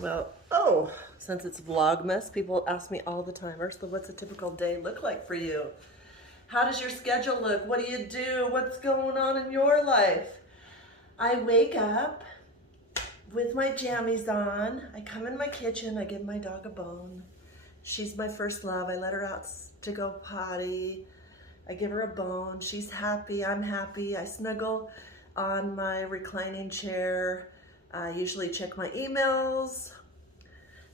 Well, since it's Vlogmas, people ask me all the time, Ursula, what's a typical day look like for you? How does your schedule look? What do you do? What's going on in your life? I wake up with my jammies on. I come in my kitchen. I give my dog a bone. She's my first love. I let her out to go potty. I give her a bone. She's happy. I'm happy. I snuggle on my reclining chair. I usually check my emails.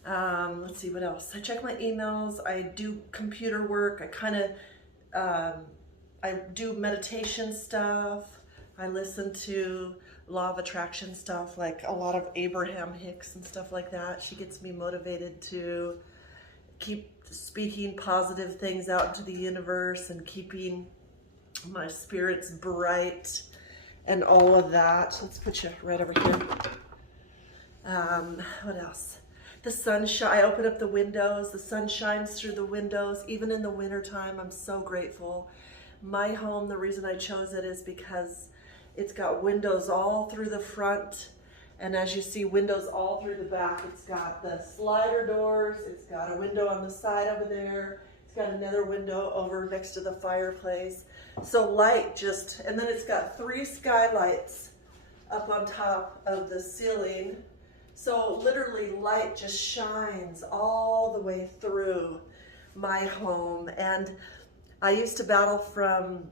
Let's see what else. I check my emails. I do computer work. I do meditation stuff. I listen to law of attraction stuff, like a lot of Abraham Hicks and stuff like that. She gets me motivated to keep speaking positive things out into the universe and keeping my spirits bright and all of that. Let's put you right over here. What else? The sunshine, I open up the windows, the sun shines through the windows, even in the wintertime. I'm so grateful. My home, the reason I chose it is because it's got windows all through the front, and as you see, windows all through the back. It's got the slider doors, it's got a window on the side over there, it's got another window over next to the fireplace. So light just, and then it's got 3 skylights up on top of the ceiling. So literally light just shines all the way through my home. And I used to battle from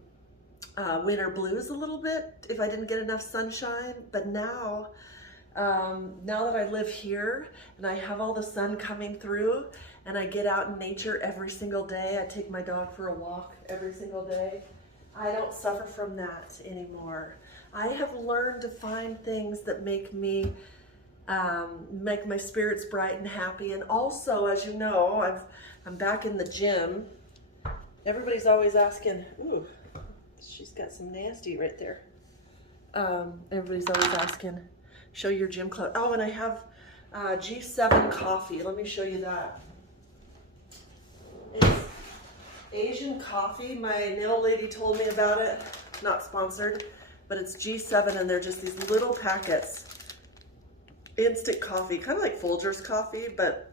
winter blues a little bit if I didn't get enough sunshine. But now that I live here and I have all the sun coming through and I get out in nature every single day, I take my dog for a walk every single day, I don't suffer from that anymore. I have learned to find things that make me make my spirits bright and happy. And also, as you know, I'm back in the gym. Everybody's always asking, ooh, she's got some nasty right there. Everybody's always asking, show your gym clothes. Oh, and I have G7 coffee. Let me show you that. It's Asian coffee. My nail lady told me about it. Not sponsored, but it's G7, and they're just these little packets. Instant coffee, kind of like Folgers coffee, but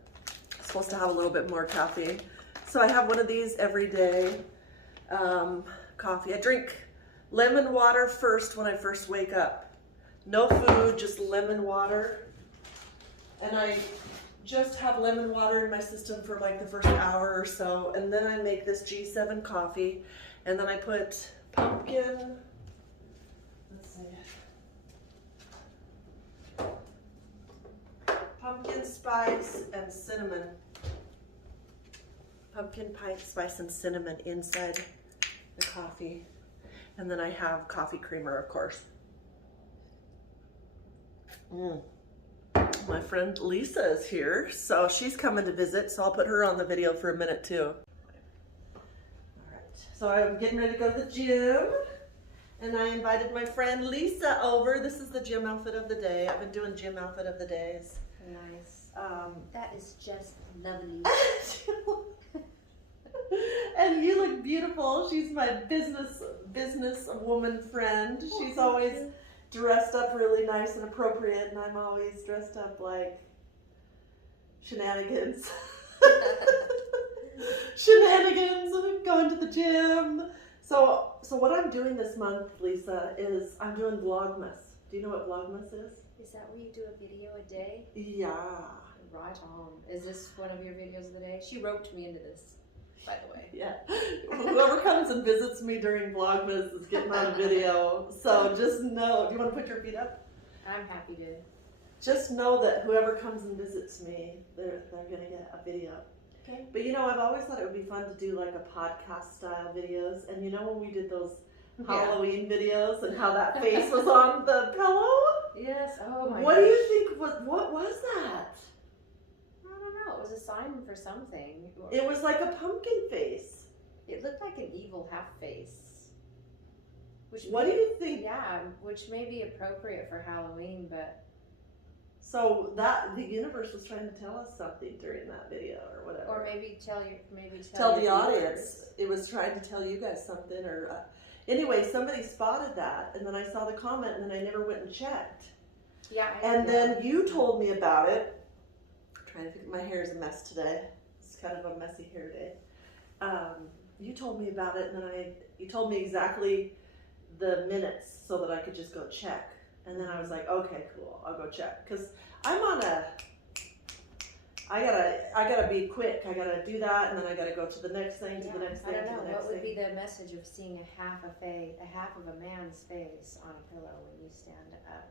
it's supposed to have a little bit more caffeine. So I have one of these every day. Coffee. I drink lemon water first when I first wake up. No food, just lemon water. And I just have lemon water in my system for like the first hour or so. And then I make this G7 coffee. And then I put pumpkin, pumpkin spice and cinnamon. Pumpkin pie spice and cinnamon inside the coffee. And then I have coffee creamer, of course. My friend Lisa is here, so she's coming to visit, so I'll put her on the video for a minute too. All right, so I'm getting ready to go to the gym, and I invited my friend Lisa over. This is the gym outfit of the day. I've been doing gym outfit of the days. Nice. That is just lovely. And you look beautiful. She's my business woman friend. She's always dressed up really nice and appropriate, and I'm always dressed up like shenanigans. Shenanigans, going to the gym. So what I'm doing this month, Lisa, is I'm doing Vlogmas. Do you know what Vlogmas is? Is that where you do a video a day? Yeah. Right on. Is this one of your videos of the day? She roped me into this, by the way. Yeah. Whoever comes and visits me during Vlogmas is getting on video. So just know, do you want to put your feet up? I'm happy to. Just know that whoever comes and visits me, they're going to get a video. Okay. But you know, I've always thought it would be fun to do like a podcast style videos. And you know when we did those Halloween videos and how that face was on the pillow? Yes. Oh my What do you think, what was that? I don't know. It was a sign for something. It was like a pumpkin face. It looked like an evil half face. What do you think? Yeah, which may be appropriate for Halloween, but... So that, the universe was trying to tell us something during that video or whatever. Or maybe tell the audience. It was trying to tell you guys something or... Anyway, somebody spotted that, and then I saw the comment, and then I never went and checked. Yeah. And then you told me about it, my hair's a mess today. It's kind of a messy hair day. You told me about it, and then you told me exactly the minutes so that I could just go check. And then I was like, okay, cool, I'll go check. Because I gotta be quick. I gotta do that, and then I gotta go to the next thing, to the next thing, I don't to know. the next What would thing. be the message of seeing a half of a man's face on a pillow when you stand up?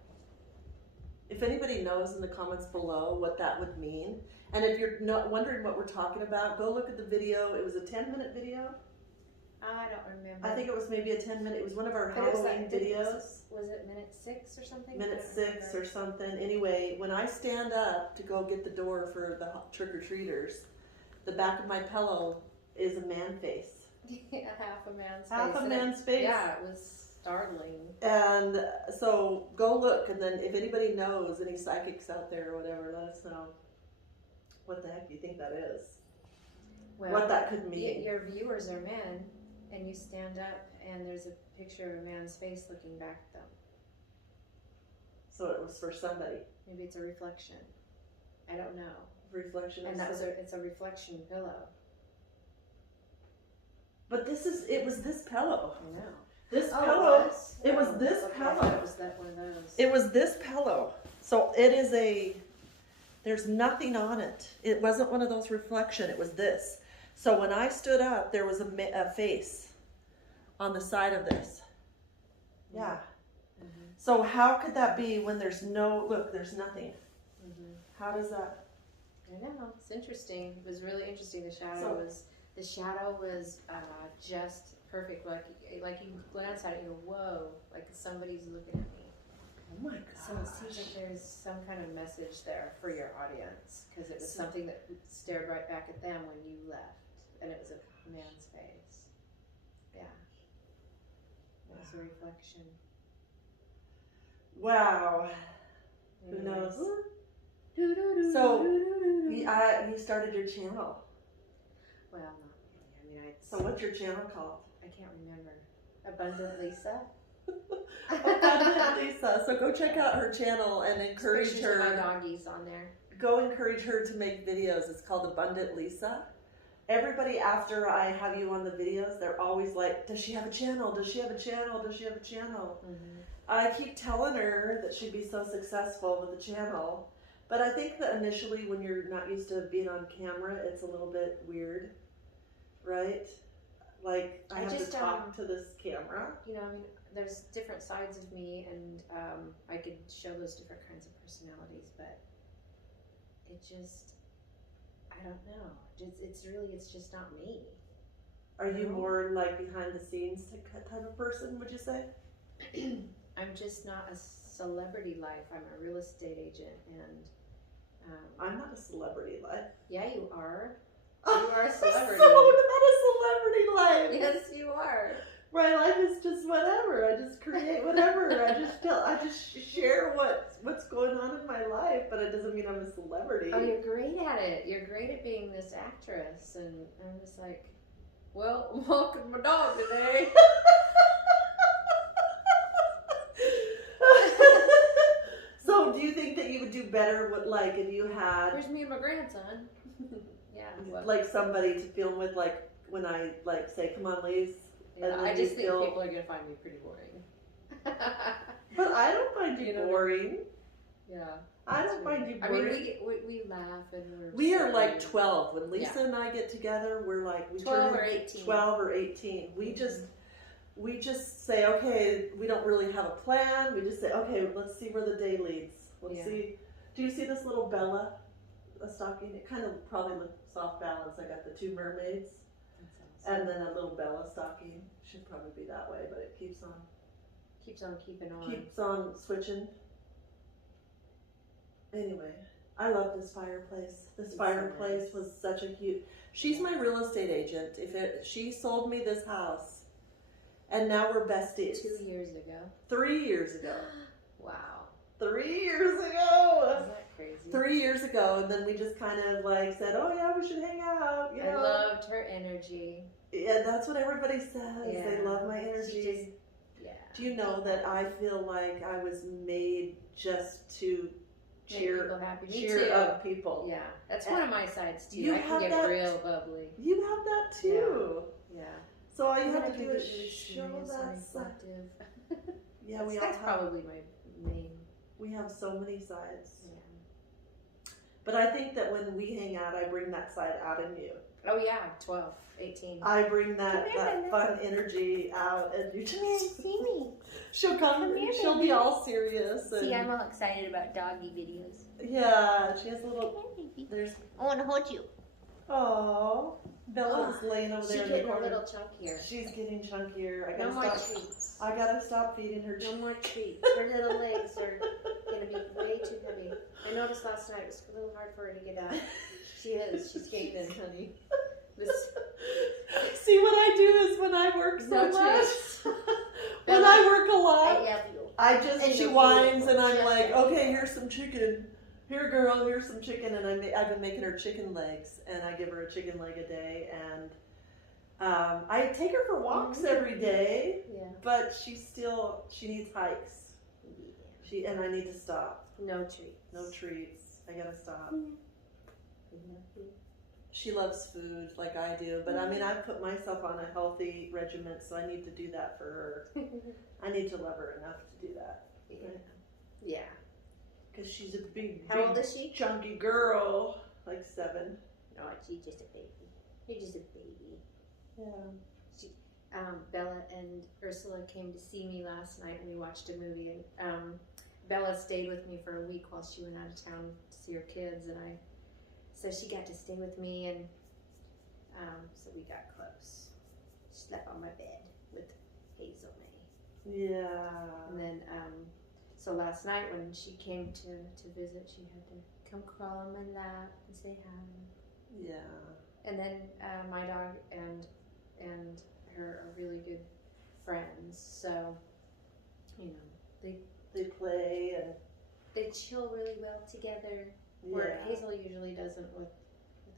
If anybody knows in the comments below what that would mean, and if you're not wondering what we're talking about, go look at the video. It was a 10-minute video. I don't remember. I think it was maybe a 10-minute. It was one of our But it was Halloween videos. Was it minute 6 or something? Minute 6 or something. Anyway, when I stand up to go get the door for the trick-or-treaters, the back of my pillow is a man face. Yeah, half a man's face. Half a man's face. Yeah, it was startling. And so go look, and then if anybody knows, any psychics out there or whatever, let us know what the heck you think that is. Well, what that could mean. Your viewers are men, and you stand up, and there's a picture of a man's face looking back at them. So it was for somebody. Maybe it's a reflection. I don't know. Reflection. And it's a reflection pillow. But it was this pillow. I know. This Oh, pillow. it was? It was this Okay, pillow. I thought it was that one of those. It was this pillow. So it is there's nothing on it. It wasn't one of those reflection. It was this. So when I stood up, there was a face on the side of this. Yeah. Mm-hmm. So how could that be when there's there's nothing? Mm-hmm. How does that? I know. It's interesting. It was really interesting. The shadow was just perfect. Like you glance at it, you go, whoa! Like somebody's looking at me. Oh my So it seems like there's some kind of message there for your audience, because it was something that stared right back at them when you left, and it was a man's face. Yeah. It was a reflection. Wow. Who knows? So you started your channel. Well, not really. I mean, So what's your channel called? I can't remember. Abundant Lisa. Abundant Lisa. So go check out her channel and encourage Pictures of my her. doggies on there. Go encourage her to make videos. It's called Abundant Lisa. Everybody after I have you on the videos, they're always like, does she have a channel? Does she have a channel? Does she have a channel? Mm-hmm. I keep telling her that she'd be so successful with the channel. But I think that initially when you're not used to being on camera, it's a little bit weird, right? Like I have to talk to this camera. You know, I mean, there's different sides of me, and I could show those different kinds of personalities, but it just, I don't know. It's just not me. Are you more like behind the scenes type of person, would you say? I'm just not a celebrity life. I'm a real estate agent, and I'm not a celebrity life. yeah, you are. You are a celebrity. So not a celebrity life. Yes, you are. My life is just whatever. I just create whatever. I just share what's going on in my life, but it doesn't mean I'm a celebrity. Oh, you're great at it. You're great at being this actress, and I'm just like, well, I'm walking my dog today. So, do you think that you would do better with, like, if you had Here's me and my grandson. Yeah. Well, like somebody to film with, like when I like say, "Come on, Lise." yeah, and then I just you think feel- people are gonna find me pretty boring. But I don't find you You know, boring. Yeah. I don't find you I boring. mean, we laugh and We are silly. like 12. When Lisa and I get together, we're like 12 or 18. 12 or 18. We just say, okay, we don't really have a plan. We just say, okay, let's see where the day leads. Let's see. Do you see this little Bella stocking? It kind of probably looks off balance. I got the 2 mermaids and then a little Bella stocking. Should probably be that way, but it keeps on keeping on. Keeps on switching. Anyway, I love this fireplace. This fireplace was such a huge. She's my real estate agent. She sold me this house, and now we're besties. 2 years ago. 3 years ago. Wow. 3 years ago. Isn't that crazy? 3 years ago, and then we just kind of like said, "Oh yeah, we should hang out." You know? I loved her energy. Yeah, that's what everybody says. Yeah. They love my energy. Yeah. Do you know that I feel like I was made just to people happy. Me cheer too. up people. Yeah, that's one of my sides too. You I can have get that- real bubbly. You have that too. Yeah. So all you I'm have gonna to do keep is it really show serious that and side. reflective. Yeah, that's probably my main. we have so many sides. Yeah. But I think that when we hang out, I bring that side out in you. Oh yeah, 12, 18. I bring that Come here, fun energy out, and you Come here, just see me. she'll Come here, she'll be baby. all serious. And, See, I'm all excited about doggy videos. yeah, she has a Come little. here, baby. There's I want to hold you. oh, Bella's laying over She's there in the getting a corner. little chunkier. She's getting chunkier. I No gotta more stop. treats. I gotta stop feeding her. No more treats. Her little legs are gonna be way too heavy. I noticed last night it was a little hard for her to get up. She is. She's gaining, honey. This See what I do is when I work so no much. treats. When I work a I lot, love you. I just And she you're whines and beautiful. I'm Just like, like- okay, here's some chicken. Here, girl, here's some chicken, and I've been making her chicken legs, and I give her a chicken leg a day, and I take her for walks every day, Yeah. but she needs hikes. And I need to stop. No treats. No treats. I gotta stop. Mhm. She loves food like I do, but I mean, I've put myself on a healthy regimen, so I need to do that for her. I need to love her enough to do that. Yeah. Because she's a big, How old is she? chunky girl, like 7. No, she's just a baby. You're just a baby. Yeah. Bella and Ursula came to see me last night and we watched a movie, and Bella stayed with me for a week while she went out of town to see her kids, and so she got to stay with me, and so we got close. She slept on my bed with Hazel May. Yeah. And then so last night when she came to visit, she had to come crawl on my lap and say hi. Yeah. And then my dog and her are really good friends, so you know They play and they chill really well together. yeah. Where Hazel usually doesn't with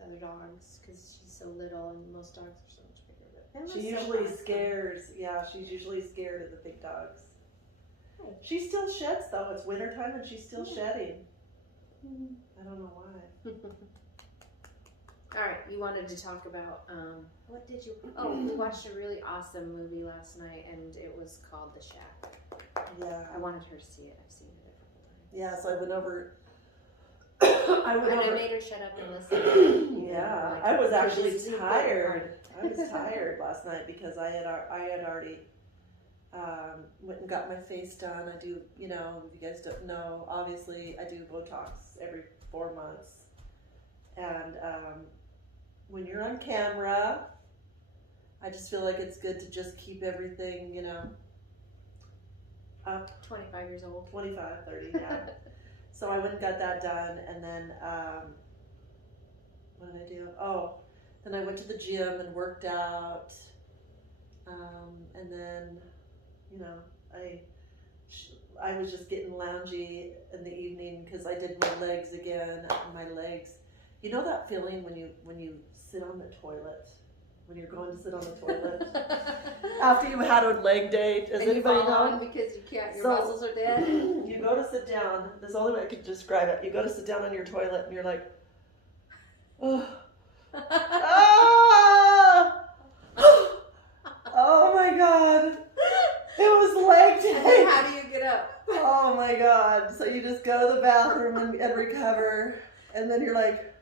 other dogs because she's so little, and most dogs are so much bigger. But Bella's She so usually awesome. scares. Yeah, she's usually scared of the big dogs. Hi. She still sheds though. It's wintertime and she's still Yeah. shedding. Mhm. I don't know why. All right, you wanted to talk about what did you? Oh, we watched a really awesome movie last night, and it was called The Shack. Yeah. I wanted her to see it. I've seen it a couple times. Yeah, so I went over. And I made her shut up and listen. Yeah, Like, I was because actually this is the tired. important I was tired last night because I had already went and got my face done. I do, you know, if you guys don't know, obviously I do Botox every 4 months, and when you're on camera, I just feel like it's good to just keep everything, you know, up. 25 years old. 25, 30, yeah. So I went and got that done, and then what did I do? Oh, then I went to the gym and worked out, and then, you know, I was just getting loungy in the evening because I did my legs again. My legs, you know that feeling when you sit on the toilet, when you're going to sit on the toilet after you had a leg day. Does And you anybody fall know? on because you can't. Your So- muscles are dead. You go to sit down. There's the only way I could describe it. You go to sit down on your toilet and you're like, oh, ah! Oh my god, it was leg And then day. how do you get up? Oh my god. So you just go to the bathroom and recover, and then you're like,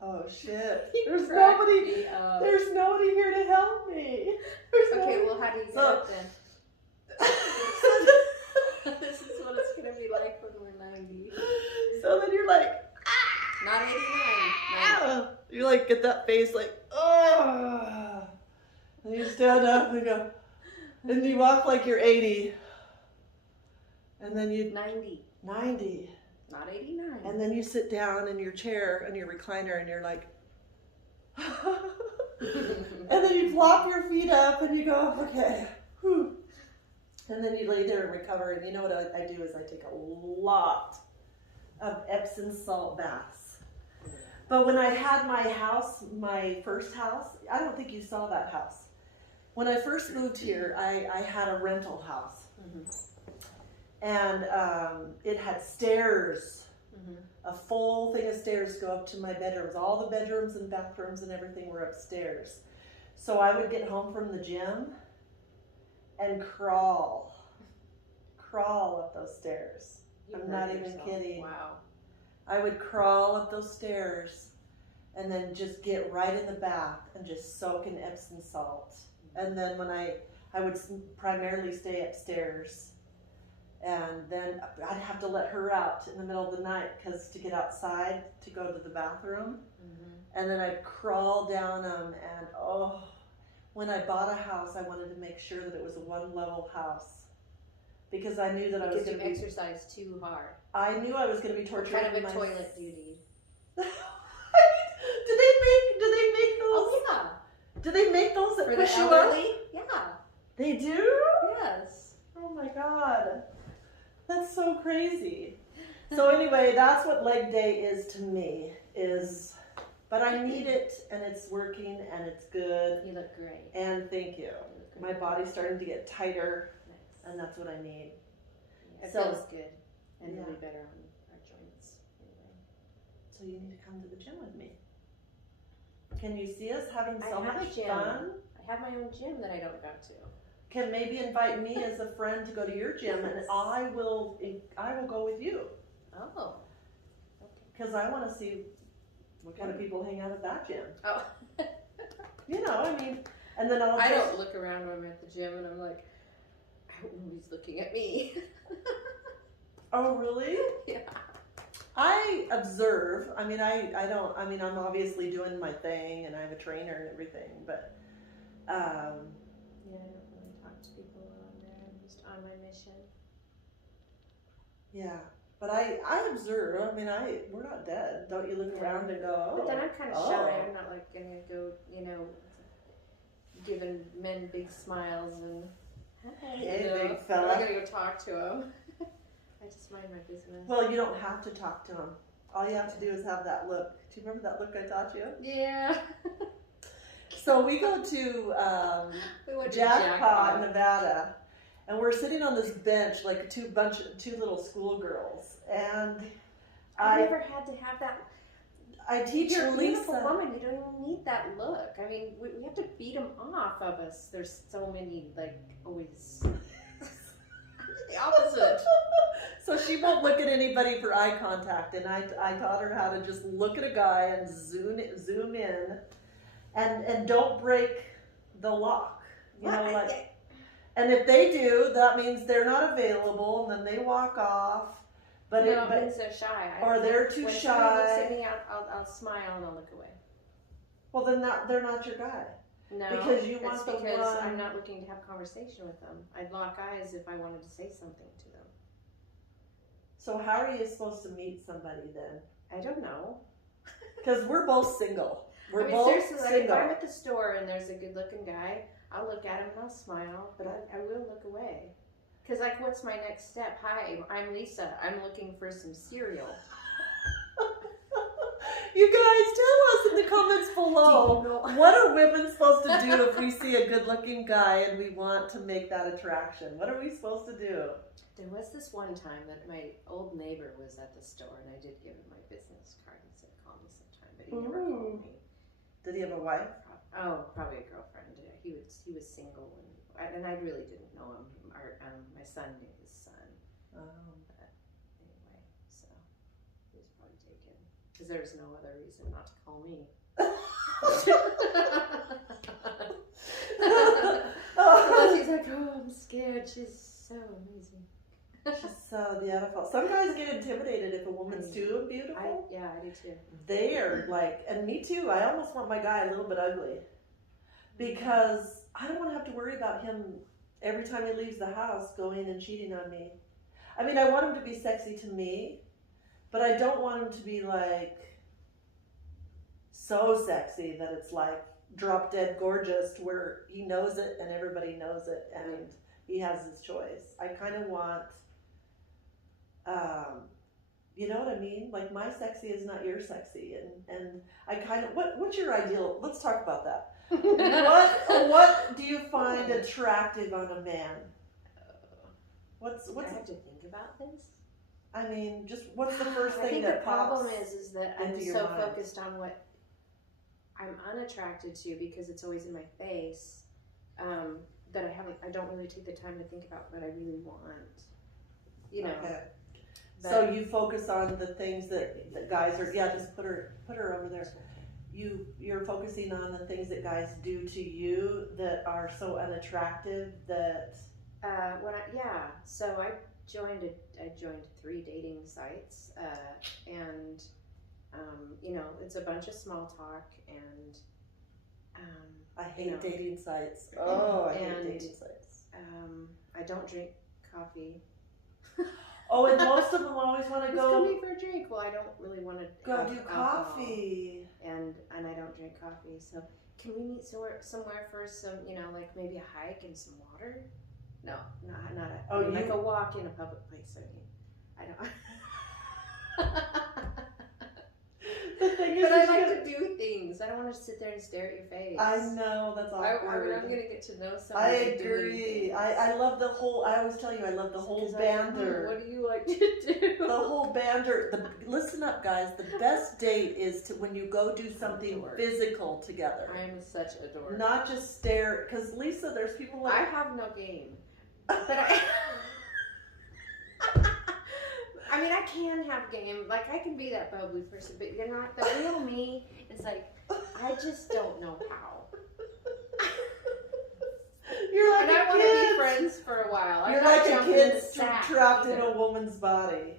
oh shit, there's Crack nobody. me up. There's nobody here to help me. There's Okay, nobody. well, how do you get So- up then? This is what it's gonna be like when we're 90. So then you're like, Not 89. 90. ah! You like get that face like, oh. And you stand up and go, and you walk like you're 80. And then you 90. 90. Not 89. And then you sit down in your chair, in your recliner, and you're like, and then you flop your feet up and you go, okay, whew. And then you lay there and recover. And you know what I do is I take a lot of Epsom salt baths. But when I had my house, my first house, I don't think you saw that house. When I first moved here, I had a rental house. Mhm. And it had stairs A full thing of stairs to go up to my bedrooms. All the bedrooms and bathrooms and everything were upstairs. So I would get home from the gym and crawl up those stairs. I'm not even kidding. Wow. I would crawl up those stairs and then just get right in the bath and just soak in Epsom salt. And then when I would primarily stay upstairs, and then I'd have to let her out in the middle of the night because to get outside to go to the bathroom. And then I'd crawl down them, and when I bought a house, I wanted to make sure that it was a one-level house because I knew that I was going to be exercise too hard. I knew I was going to be tortured. Kind of a toilet duty. Do they make those? Oh yeah. Do they make those that For push the you elderly? up? Yeah. They do? Yes. Oh my god. That's so crazy. So anyway, that's what leg day is to me. But I need it, and it's working, and it's good. You look great. And thank you. My body's starting to get tighter, Nice. and that's what I need. It So- feels good and Yeah. really better on our joints. Anyway. So you need to come to the gym with me. Can you see us having I so have a much gym. fun? I have my own gym that I don't go to. Can maybe invite me as a friend to go to your gym, and I will go with you Oh. Okay. because I want to see what kind of people hang out at that gym. Oh. You know, I mean, and then I'll I just, don't look around when I'm at the gym and I'm like, I hope nobody's looking at me. Oh, really? Yeah. I observe. I mean, I'm obviously doing my thing, and I have a trainer and everything, but Yeah, I don't really talk to people while I'm there. I'm just on my mission. yeah. But I observe. I mean, we're not dead. Don't you look Yeah. around and go, oh. But then I'm kind of oh. shy. I'm not like gonna go, giving men big smiles and hi, Hey, big I'm fella. not gonna go talk to them. I just mind my business. Well, you don't have to talk to him. All you have to do is have that look. Do you remember that look I taught you? Yeah. So we go to We went to Jackpot, Nevada, and we're sitting on this bench like two little schoolgirls, and I've never had to have that. I teach You're a beautiful Lisa. woman. You don't even need that look. I mean, we have to beat them off of us. There's so many, always. The opposite. So she won't look at anybody for eye contact, and I taught her how to just look at a guy and zoom in, and don't break the lock. You know, like. And if they do, that means they're not available, and then they walk off. But No, it means they're shy. or they're too when shy. somebody looks at me, I'll smile and I'll look away. Well, then they're not your guy. No, Because you it's want the because one- I'm not looking to have conversation with them. I'd lock eyes if I wanted to say something to them. So how are you supposed to meet somebody then? I don't know. Because we're both single. We're I mean, both seriously, like if single. I'm at the store and there's a good-looking guy, I'll look at him and I'll smile, but I will look away. Because, what's my next step? Hi, I'm Lisa. I'm looking for some cereal. You guys, tell us in the comments below, Do you know- what are women supposed to do if we see a good-looking guy and we want to make that attraction? What are we supposed to do? There was this one time that my old neighbor was at the store, and I did give him my business card and said, call me sometime, but he never called me. Did he have a wife? Probably a girlfriend. He was single, and I really didn't know him. My son knew his son. Oh. But anyway, so he was probably taken because there was no other reason not to call me. Unless he's like, oh, I'm scared. She's so amazing. She's so beautiful. Some guys get intimidated if a woman's too beautiful. I do too. They are like, and me too. I almost want my guy a little bit ugly because I don't want to have to worry about him every time he leaves the house going and cheating on me. I mean, I want him to be sexy to me, but I don't want him to be like so sexy that it's like drop dead gorgeous to where he knows it and everybody knows it and he has his choice. I kind of want, you know what I mean? Like my sexy is not your sexy, and I kind of what's your ideal? Let's talk about that. What do you find attractive on a man? I What's have to think about this. I mean, just what's the first I thing think that the problem pops is that I'm into your so mind? focused on what I'm unattracted to because it's always in my face, that I don't really take the time to think about what I really want. You know. Okay. But- So you focus on the things that guys are. Yeah, just put her over there. You're focusing on the things that guys do to you that are so unattractive that. So I joined 3 dating sites, and you know, it's a bunch of small talk, and I hate you know, dating sites. Oh, I hate and, dating sites. I don't drink coffee. Oh, and most of them always want to Just go come in for a drink. Well, I don't really want to do alcohol, coffee. and I don't drink coffee. So can we meet somewhere for some, you know, like maybe a hike and some water? No, not a. Oh, I mean, like you- a walk in a public place. I don't. The thing is, But I is like to do things. I don't want to sit there and stare at your face. I know that's awkward. I mean, I'm gonna get to know someone. I by doing agree. things. I love the whole. I always tell you, I love the whole 'Cause I don't know, bander. what do you like to do? The whole bander. Listen up, guys. The best date is to when you go do something Dork. physical together, I am such a dork. not just stare. Because Lisa, there's people like I have no game, but I mean, I can have game. Like, I can be that bubbly person, but you're not the real me. It's like, I just don't know how. You're like And I a want to be kid. friends for a while. You're I'm not like a jumping in kid the sack trapped in either. a woman's body.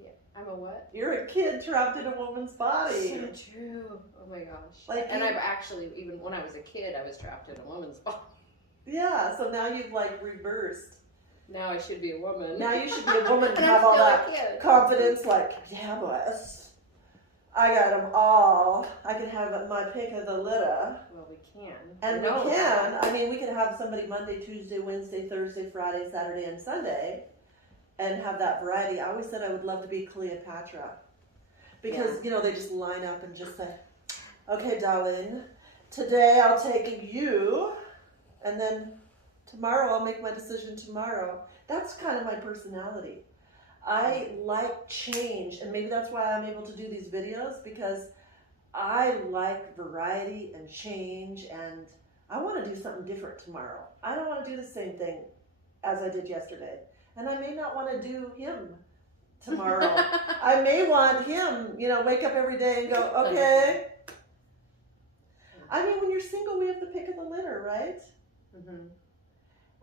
Yeah, I'm a what? You're a kid trapped in a woman's body. So true. Oh my gosh. Like and you- I've actually, even when I was a kid, I was trapped in a woman's body. Yeah. So now you've like reversed. Now I should be a woman. Now you should be a woman and And I'm have all still a that kid. confidence. Like, yeah, boys, I got them all. I can have my pick of the litter. Well, we can. And You we know can. that. I mean, we can have somebody Monday, Tuesday, Wednesday, Thursday, Friday, Saturday, and Sunday, and have that variety. I always said I would love to be Cleopatra, because you know they just line up and just say, "Okay, darling, today I'll take you, and then tomorrow I'll make my decision tomorrow." That's kind of my personality. I like change, and maybe that's why I'm able to do these videos, because I like variety and change, and I want to do something different tomorrow. I don't want to do the same thing as I did yesterday. And I may not want to do him tomorrow. I may want him, you know, wake up every day and go, okay. I mean, when you're single, we have the pick of the litter, right? Mm-hmm.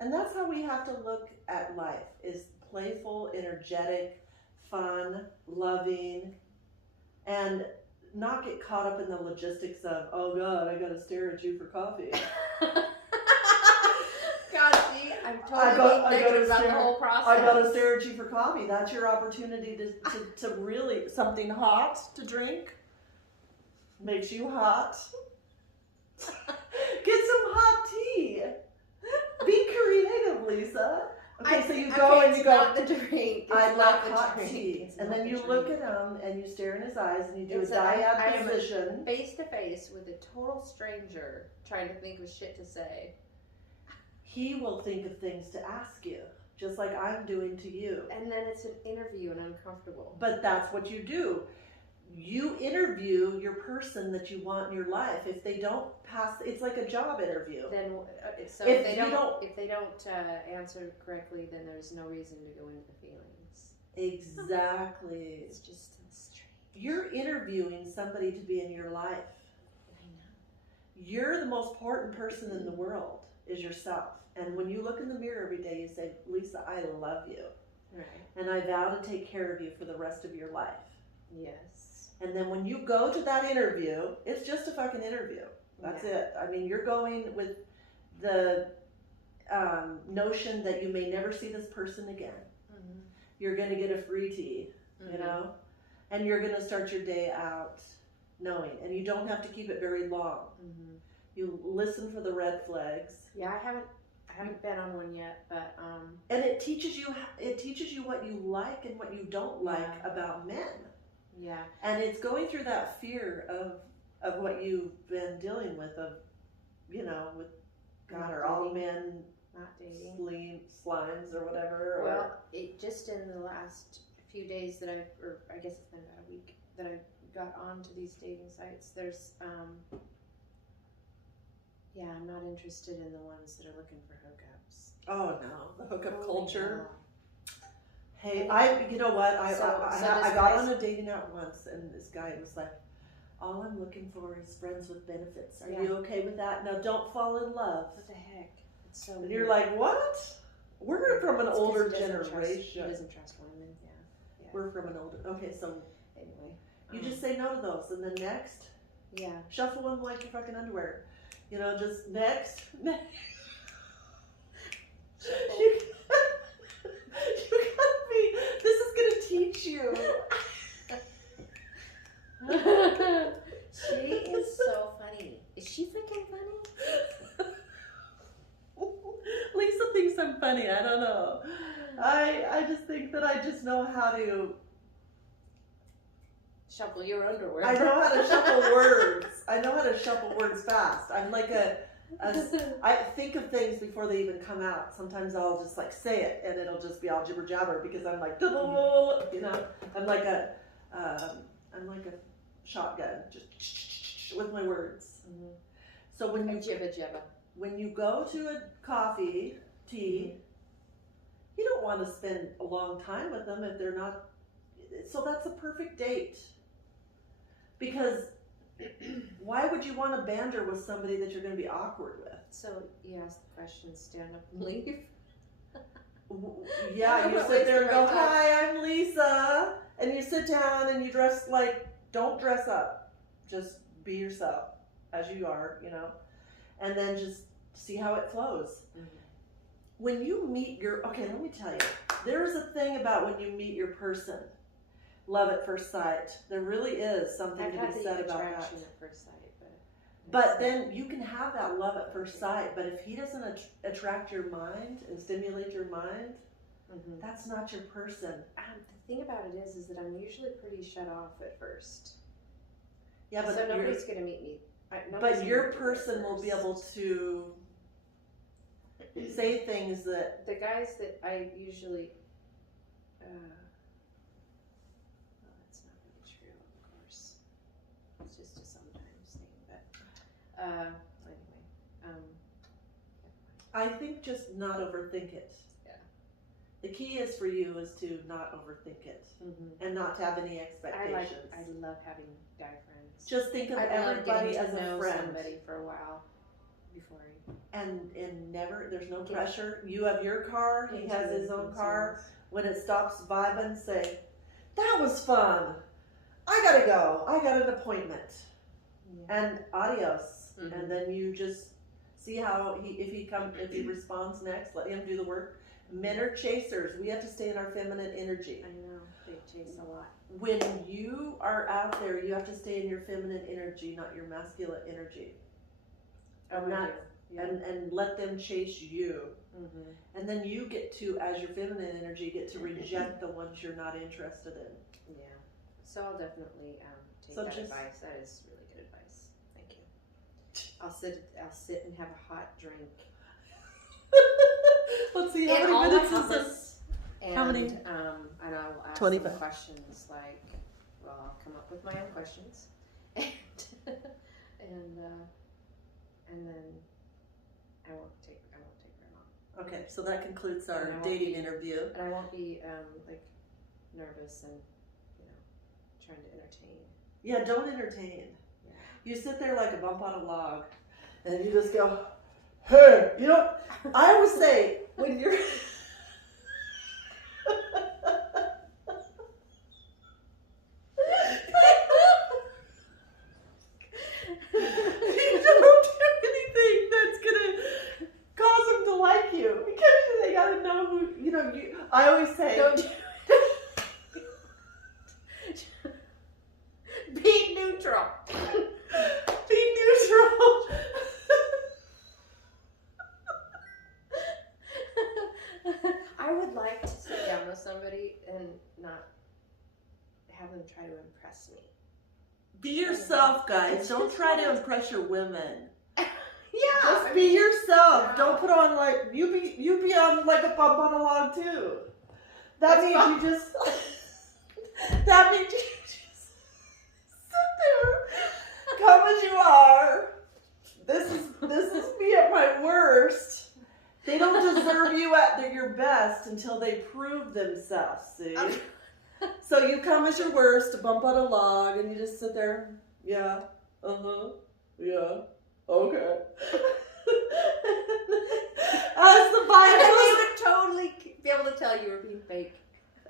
And that's how we have to look at life, is playful, energetic, fun, loving, and not get caught up in the logistics of, oh God, I gotta stare at you for coffee. God, see, I'm I totally gotta negative about the stare- whole process. I gotta stare at you for coffee. That's your opportunity to really, something hot to drink. Makes you hot. Get some hot tea. Be creative, Lisa. Okay, so you go and you it's go, not the drink. It's I not like the hot drink. tea. It's And not then the you drink. look at him and you stare in his eyes and you do It's a I dyad am position. face to face with a total stranger trying to think of shit to say. He will think of things to ask you, just like I'm doing to you. And then it's an interview and uncomfortable. But that's what you do. You interview your person that you want in your life. If they don't pass, it's like a job interview. Then, so If if they you don't, answer correctly, then there's no reason to go into the feelings. Exactly. It's just strange. You're interviewing somebody to be in your life. I know. You're the most important person in the world, is yourself. And when you look in the mirror every day, you say, Lisa, I love you. Right. And I vow to take care of you for the rest of your life. Yes. And then when you go to that interview, it's just a fucking interview. That's it. I mean, you're going with the notion that you may never see this person again. Mm-hmm. You're going to get a free tea, you know, and you're going to start your day out knowing. And you don't have to keep it very long. Mm-hmm. You listen for the red flags. Yeah, I haven't been on one yet, but And it teaches you what you like and what you don't like about men. yeah. And it's going through that fear of what you've been dealing with, of, you know, with God, Not are all dating. men Not dating. slimes or whatever? Well, it just in the last few days that or I guess it's been about a week that I got onto these dating sites, there's, yeah, I'm not interested in the ones that are looking for hookups. Oh no, the hookup Holy culture. hell. Hey, And you know what? I so got this on a dating app once, and this guy was like, "All I'm looking for is friends with benefits. Are Yeah. you okay with that? Now, don't fall in love." What the heck? It's so And weird. you're like, "What? We're from an It's 'cause older he doesn't generation. He doesn't trust women, yeah. We're from an older." Okay, so Anyway. you just say no to those, and then next, Yeah. shuffle them like your fucking underwear. You know, just next. You gotta be. This is gonna teach you. She is so funny. Is she freaking funny? Lisa thinks I'm funny. I don't know. I just think that I just know how to. Shuffle your underwear. I know how to shuffle words. I know how to shuffle words fast. I'm like I think of things before they even come out. Sometimes I'll just like say it, and it'll just be all jibber jabber because I'm like, you know, I'm like a shotgun, just with my words. Mm-hmm. So when you Jibba. when you go to a coffee, tea, you don't want to spend a long time with them if they're not. So that's a perfect date. Because why would you want to banter with somebody that you're going to be awkward with? So you ask the question, stand up and leave. Yeah, you sit there and go, "Hi, I'm Lisa," and you sit down and you dress like, don't dress up, just be yourself as you are, you know, and then just see how it flows. Mm-hmm. When you meet okay, let me tell you, there is a thing about when you meet your person, love at first sight. There really is something I've to had be the said about that. attraction at first sight, But then you can have that love at first sight, but if he doesn't attract your mind and stimulate your mind, that's not your person. The thing about it is that I'm usually pretty shut off at first. Yeah, but so nobody's going to meet me. But your person will be able to say things that. The guys that I usually. Well, that's not really true, of course. It's just a sometimes thing, but anyway. I think just not overthink it. Yeah. The key is for you is to not overthink it and not to have any expectations. I love having guy friends. Just think of everybody as a friend. Somebody for a while before and never, there's no pressure. You have your car, he has his own car. When it stops vibing, say, "That was fun. I gotta go. I got an appointment." And adios. And then you just see how if he responds next, let him do the work. Men are chasers. We have to stay in our feminine energy. I know, they chase a lot. When you are out there, you have to stay in your feminine energy, not your masculine energy. And let them chase you. And then you get to, as your feminine energy, get to reject the ones you're not interested in. Yeah. So I'll definitely take that advice. That is really good advice. Thank you. I'll sit and have a hot drink. Let's see how many minutes is this. How many? And I'll ask 25. some questions like, well, I'll come up with my own questions, and then I won't take very long. Okay, so that concludes our And I won't dating be- interview. And I won't be like nervous and trying to entertain. Yeah, don't entertain. Yeah. You sit there like a bump on a log, and you just go, "Hey," you know. I always say when you're. You don't do anything that's gonna cause them to like you because they gotta know who you know. I always say. Don't do Be neutral. Be neutral. I would like to sit down with somebody and not have them try to impress me. Be yourself, guys. Don't try to impress your women. Yeah. Just be yourself. Yeah. Don't put on like you be on like a bump on a log too. That That's means fine. you just That means you just sit there, come as you are. This is me at my worst. They don't deserve you at your best until they prove themselves, see? So you come as your worst, to bump on a log, and you just sit there, yeah, yeah, okay. As the vibe And goes, he would totally be able to tell you were being fake.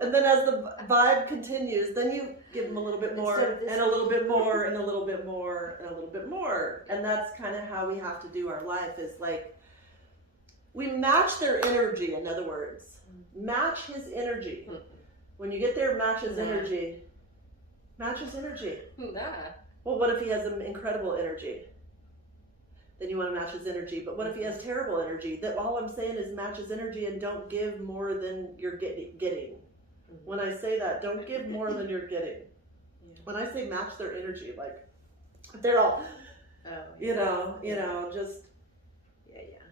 and then as the vibe continues, then you give them a little bit more, Instead of this and a little bit more, and a little bit more, and a little bit more. And that's kind of how we have to do our life, is like, we match their energy, in other words. Match his energy. When you get there, match his energy. Match his energy. Well, what if he has an incredible energy? Then you want to match his energy. But what if he has terrible energy? That all I'm saying is match his energy and don't give more than you're getting. When I say that, don't give more than you're getting. When I say match their energy, like, they're all, just,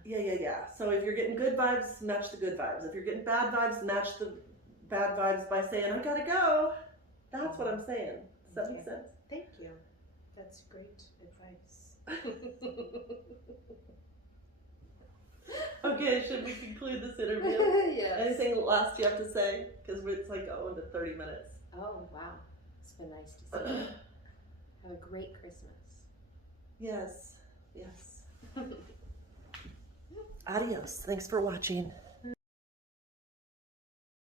yeah. So if you're getting good vibes, match the good vibes. If you're getting bad vibes, match the bad vibes by saying, I gotta go. That's what I'm saying. Does that make sense? Thank you. That's great advice. Okay, should we conclude this interview? Yes. Anything last you have to say? Because it's like going to 30 minutes. Oh, wow. It's been nice to see you. Have a great Christmas. Yes. Adios. Thanks for watching.